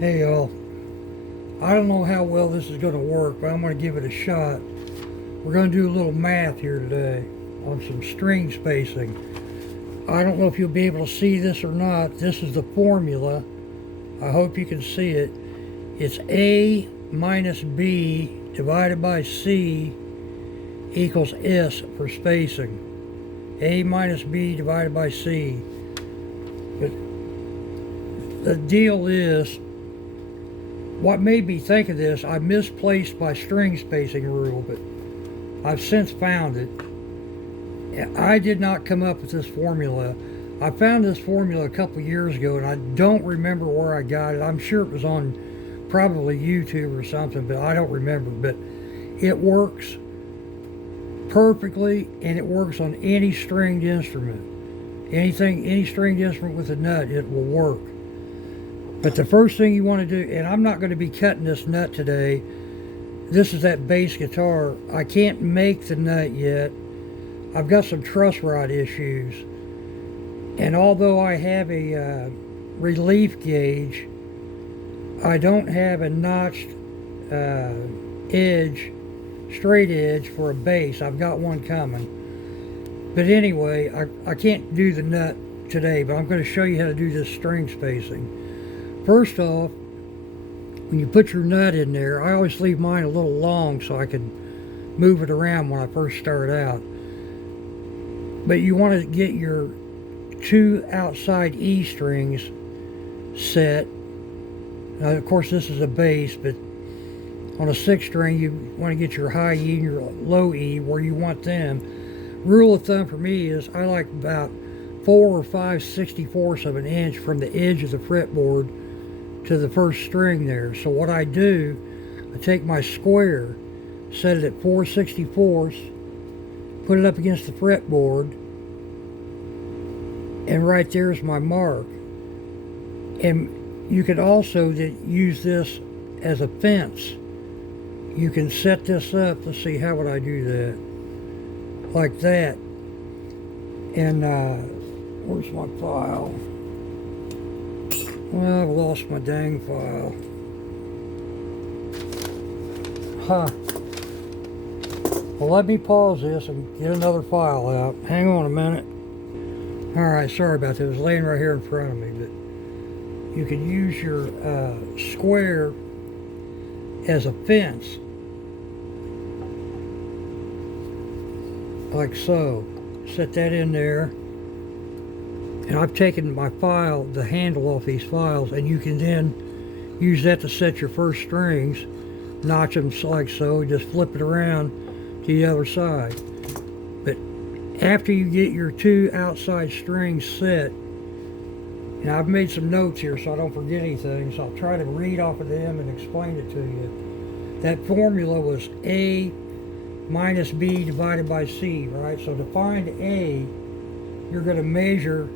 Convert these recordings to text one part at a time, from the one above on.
Hey y'all, I don't know how well this is going to work, but I'm going to give it a shot. We're going to do a little math here today on some string spacing. I don't know if you'll be able to see this or not. This is the formula. I hope you can see it. It's A minus B divided by C equals S for spacing. A minus B divided by C. But the deal is, what made me think of this, I misplaced my string spacing rule, but I've since found it. I did not come up with this formula. I found this formula a couple years ago, and I don't remember where I got it. I'm sure it was on probably YouTube or something, but I don't remember. But it works perfectly, and it works on any stringed instrument. Any stringed instrument with a nut, it will work. But the first thing you want to do, and I'm not going to be cutting this nut today. This is that bass guitar. I can't make the nut yet. I've got some truss rod issues. And although I have a relief gauge, I don't have a notched edge, straight edge for a bass. I've got one coming. But anyway, I can't do the nut today, but I'm going to show you how to do this string spacing. First off, when you put your nut in there, I always leave mine a little long so I can move it around when I first start out. But you want to get your two outside E strings set. Now, of course, this is a bass, but on a 6 string, you want to get your high E and your low E where you want them. Rule of thumb for me is I like about 4 or 5/64ths of an inch from the edge of the fretboard to the first string there. So what I do, I take my square, set it at 4/64ths, put it up against the fretboard, and right there's my mark. And you could also use this as a fence. You can set this up. Let's see, how would I do that? Like that. And where's my file? Well, I've lost my dang file. Huh. Well, let me pause this and get another file out. Hang on a minute. Alright, sorry about that. It was laying right here in front of me. But you can use your square as a fence. Like so. Set that in there. And I've taken my file, the handle off these files, and you can then use that to set your first strings, notch them like so, just flip it around to the other side. But after you get your two outside strings set, and I've made some notes here so I don't forget anything, so I'll try to read off of them and explain it to you. That formula was A minus B divided by C, right? So to find A, you're going to measure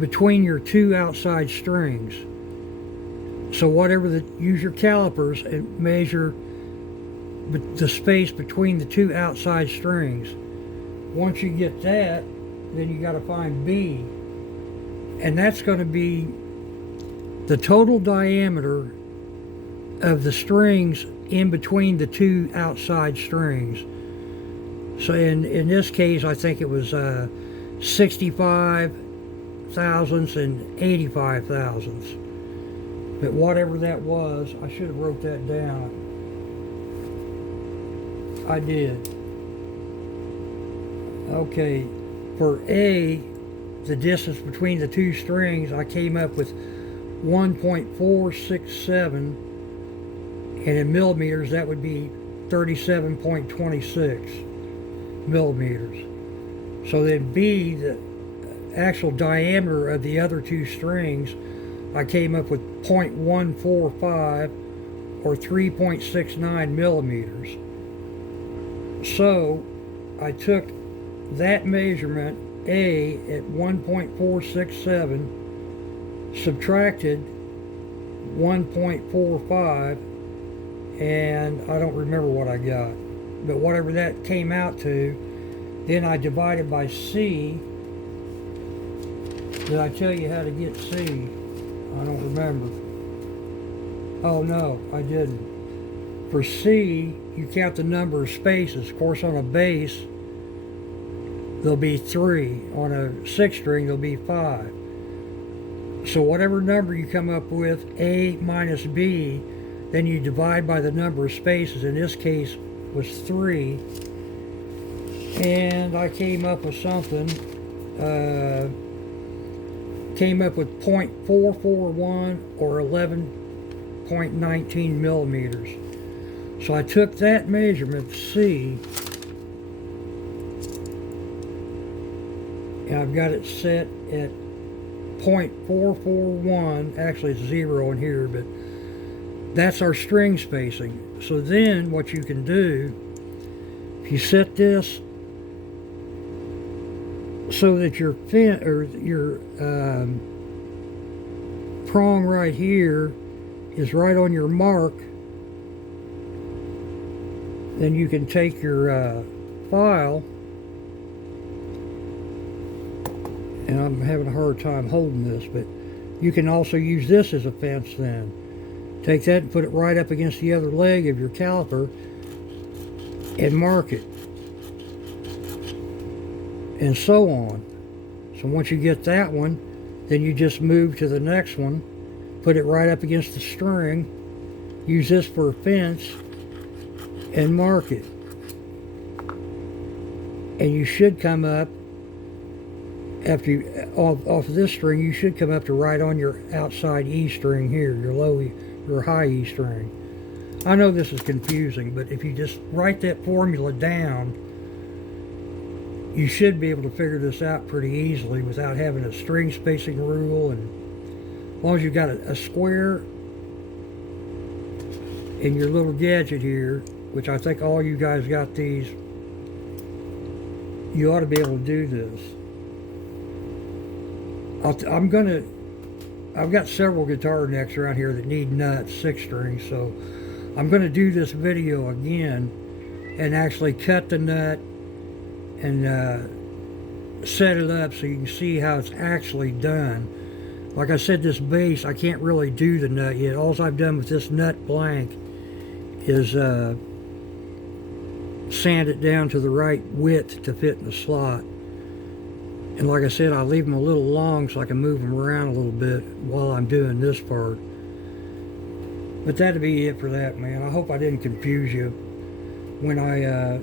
between your two outside strings. So use your calipers and measure the space between the two outside strings. Once you get that, then you got to find B. And that's going to be the total diameter of the strings in between the two outside strings. So in this case, I think it was 65 thousandths and 85 thousandths. But whatever that was, I should have wrote that down. I did. Okay, for A, the distance between the two strings, I came up with 1.467, and in millimeters that would be 37.26 millimeters. So then B, the actual diameter of the other two strings, I came up with 0.145 or 3.69 millimeters. So I took that measurement, A, at 1.467, subtracted 1.45, and I don't remember what I got, but whatever that came out to, then I divided by C. Did I tell you how to get C? I don't remember. Oh no, I didn't. For C, you count the number of spaces. Of course, on a bass, there'll be 3. On a 6 string, there'll be 5. So whatever number you come up with, A minus B, then you divide by the number of spaces. In this case, was 3. And I came up with something. Came up with 0.441 or 11.19 millimeters. So I took that measurement, C, and I've got it set at 0.441. Actually, it's 0 in here, but that's our string spacing. So then what you can do, if you set this so that your prong right here is right on your mark, then you can take your file, and I'm having a hard time holding this, but you can also use this as a fence then. Take that and put it right up against the other leg of your caliper and mark it, and so on. So once you get that one, then you just move to the next one, put it right up against the string, use this for a fence, and mark it. And you should come up, after you, off of this string, you should come up to right on your outside E string here, your high E string. I know this is confusing, but if you just write that formula down, you should be able to figure this out pretty easily without having a string spacing rule. And as long as you've got a square in your little gadget here, which I think all you guys got these, you ought to be able to do this. I've got several guitar necks around here that need nuts, 6 strings, so I'm going to do this video again and actually cut the nut and set it up so you can see how it's actually done. Like I said, this bass, I can't really do the nut yet. All I've done with this nut blank is sand it down to the right width to fit in the slot. And like I said, I leave them a little long so I can move them around a little bit while I'm doing this part. But that'd be it for that, man. I hope I didn't confuse you. When I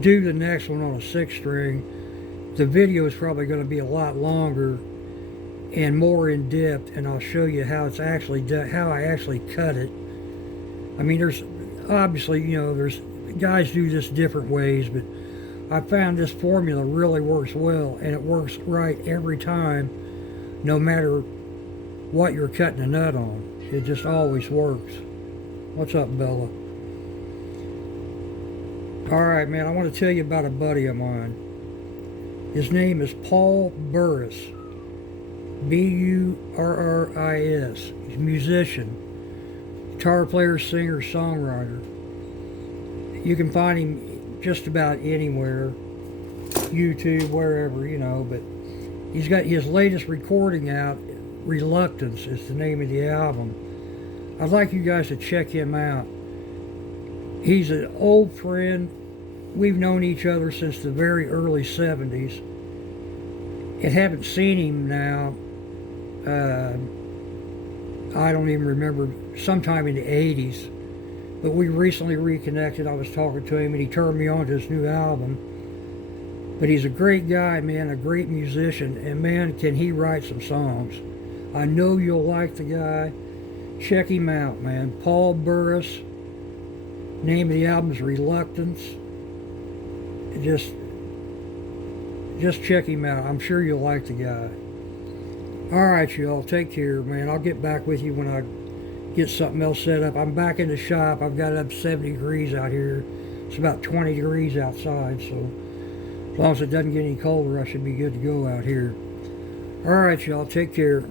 do the next one on a 6 string, the video is probably going to be a lot longer and more in depth, and I'll show you how it's actually done, how I actually cut it. I mean, there's obviously, you know, there's guys do this different ways, but I found this formula really works well, and it works right every time, no matter what you're cutting a nut on. It just always works. What's up, Bella? Alright, man, I want to tell you about a buddy of mine. His name is Paul Burris. B-U-R-R-I-S. He's a musician, guitar player, singer, songwriter. You can find him just about anywhere, YouTube, wherever, you know, but he's got his latest recording out. Reluctance is the name of the album. I'd like you guys to check him out. He's an old friend. We've known each other since the very early 70s. And haven't seen him now, I don't even remember, sometime in the 80s. But we recently reconnected. I was talking to him and he turned me on to his new album. But he's a great guy, man, a great musician. And man, can he write some songs. I know you'll like the guy. Check him out, man. Paul Burris. Name of the album is Reluctance. Just check him out. I'm sure you'll like the guy. Alright, y'all. Take care, man. I'll get back with you when I get something else set up. I'm back in the shop. I've got it up 70 degrees out here. It's about 20 degrees outside, so as long as it doesn't get any colder, I should be good to go out here. Alright, y'all. Take care.